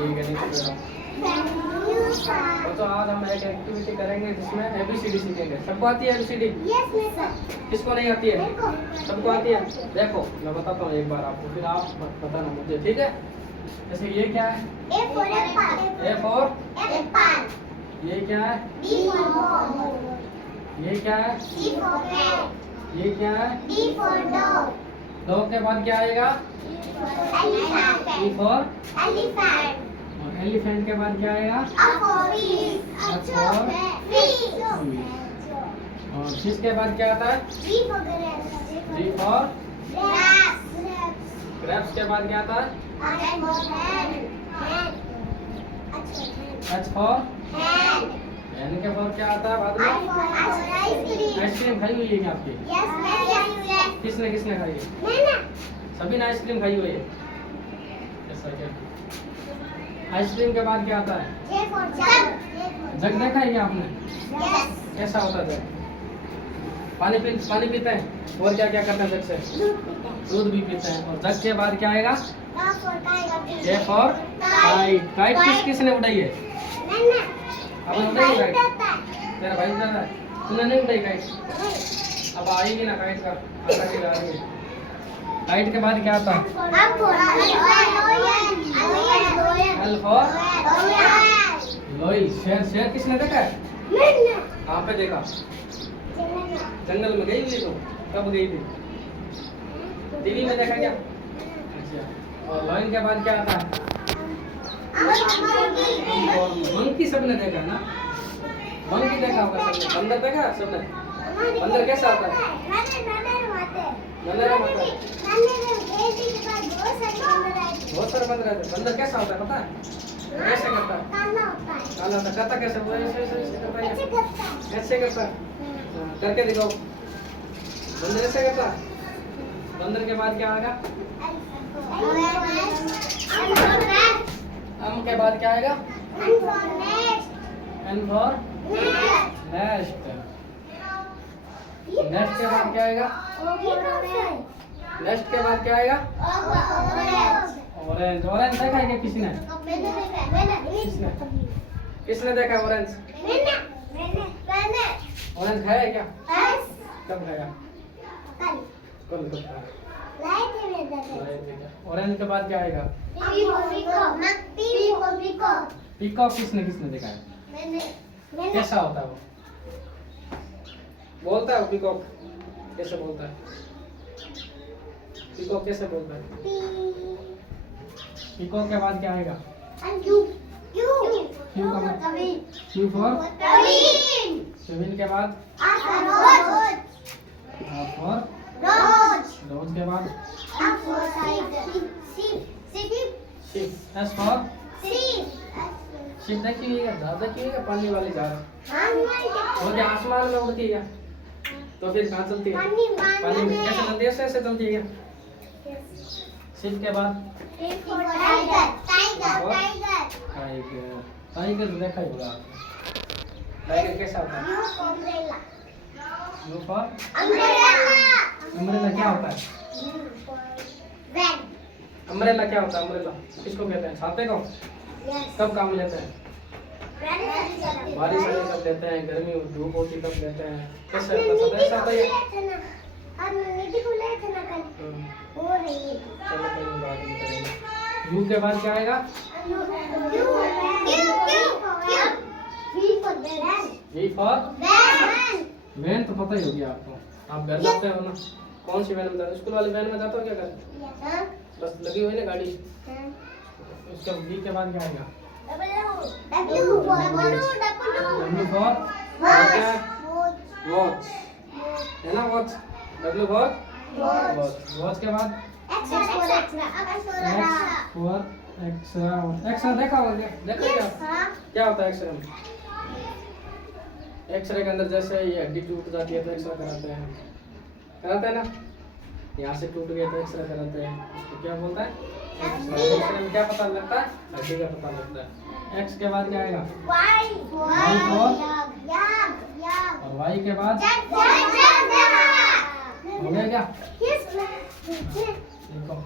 ठीक है नीचे तो आज हम एक एक्टिविटी करेंगे जिसमें ABCD सीखेंगे। सबको आती है ABCD? किसको नहीं आती है? सबको आती है। देखो मैं बताता हूँ एक बार आपको, फिर आप बताना मुझे, ठीक है? जैसे ये क्या है? A for apple। ये क्या है? B for ball। ये क्या है? C for cat। ये क्या है? D for dog। डॉग के बाद क्या आएगा? Elephant। E for elephant। और एलिफेंट के बाद क्या आएगा? फिश। और फिश के बाद क्या आता है? G for ग्रेप्स के बाद क्या आता है? H for हैन के बाद क्या आता है बाद में? आइसक्रीम खाई हुई है क्या आपकी? किसने किसने खाई है? सभी ने आइसक्रीम खाई हुई है। ऐसा क्या? आइसक्रीम के बाद क्या आता है? जग देखा है क्या आपने? कैसा होता है जग? पानी पीते हैं। और क्या क्या करते हैं जग से? दूध भी पीते हैं। और जग के बाद क्या आएगा? K for kite. काइट किसने उड़ाई है? आपने उड़ाई काइट? तेरा भाई उड़ा है। तूने नहीं उड़ाई काइट? अब आएगी ना काइट का आता के आ रही है। काइट के बाद क्या आता है? L for loyal. शेर किसने देखा है? कहाँ पे देखा? जंगल में गई हुई? तो कब गई थी? टीवी में देखा क्या? अच्छा। और लाइन के बाद क्या आता है? मंकी सबने देखा ना? मंकी देखा होगा सबने। बंदर देखा सबने? बंदर कैसा आता है? बहुत सारे बंदर रहते हैं। बंदर कैसा होता है पता है? कैसे करता है? काला होता है। करता कैसे? वो ऐसे करता है। ऐसे करता है। करके दिखाओ। बंदर ऐसे करता है। बंदर के बाद क्या आएगा? आम के बाद क्या आएगा? N for nest. नेस्ट के बाद क्या आएगा? नेस्ट के बाद क्या आएगा? ऑरेंज। ऑरेंज देखा है क्या किसी ने? किसने देखा है ऑरेंज? ऑरेंज खाया है क्या? कब खाया? कल खाया। ऑरेंज के बाद क्या आएगा? पीकॉक किसने देखा है? कैसा होता है वो? बोलता है वो पीकॉक? कैसे बोलता है? पीकॉक कैसे बोलता है? पीकॉक के बाद क्या आएगा? क्यू फॉर केविन के बाद रोज के बाद एस फॉर शिप। देखी हुई है जहाज? देखी हुई है पानी वाली जहाज? और क्या आसमान में उड़ती है? तो फिर कहाँ चलती है? पानी में। कैसे चलती है? ऐसे चलती है क्या? शिप के बाद टाइगर देखा ही होगा आपने। टाइगर कैसा होता है? You for umbrella. क्या होता है? अम्ब्रेला क्या होता है? अम्ब्रेला किसको कहते हैं? छाते को? कब काम लेते हैं? बारिश आने कब लेते हैं? गर्मी धूप होती तब लेते हैं। कैसे होता है? ऐसा होता है? चलो कोई बात नहीं करेंगे। यू के बाद क्या आएगा? V for van. तो पता ही होगी आपको। आप घर जाते हो ना? कौन सी वैन में जाते हो? स्कूल वाली वैन में जाते हो क्या घर? बस लगी हुई ना गाड़ी। उसके वी के बाद क्या आएगा? डब्ल्यू फॉर वॉच है ना? Watch. W for watch. Watch के बाद एक्स फॉर एक्सरा। एक्सरा देखा होगा क्या? देखा क्या? क्या होता है एक्सरे में? एक्सरे के अंदर जैसे ये हड्डी टूट जाती है तो एक्सरे कराते हैं ना? यहाँ से टूट गया तो एक्सरे कराते हैं। तो क्या बोलता है? एक्सरे में क्या पता लगता है? हड्डी का पता लगता है। एक्स के बाद क्या आएगा? वाई और वाई के बाद हो गया क्या? देखो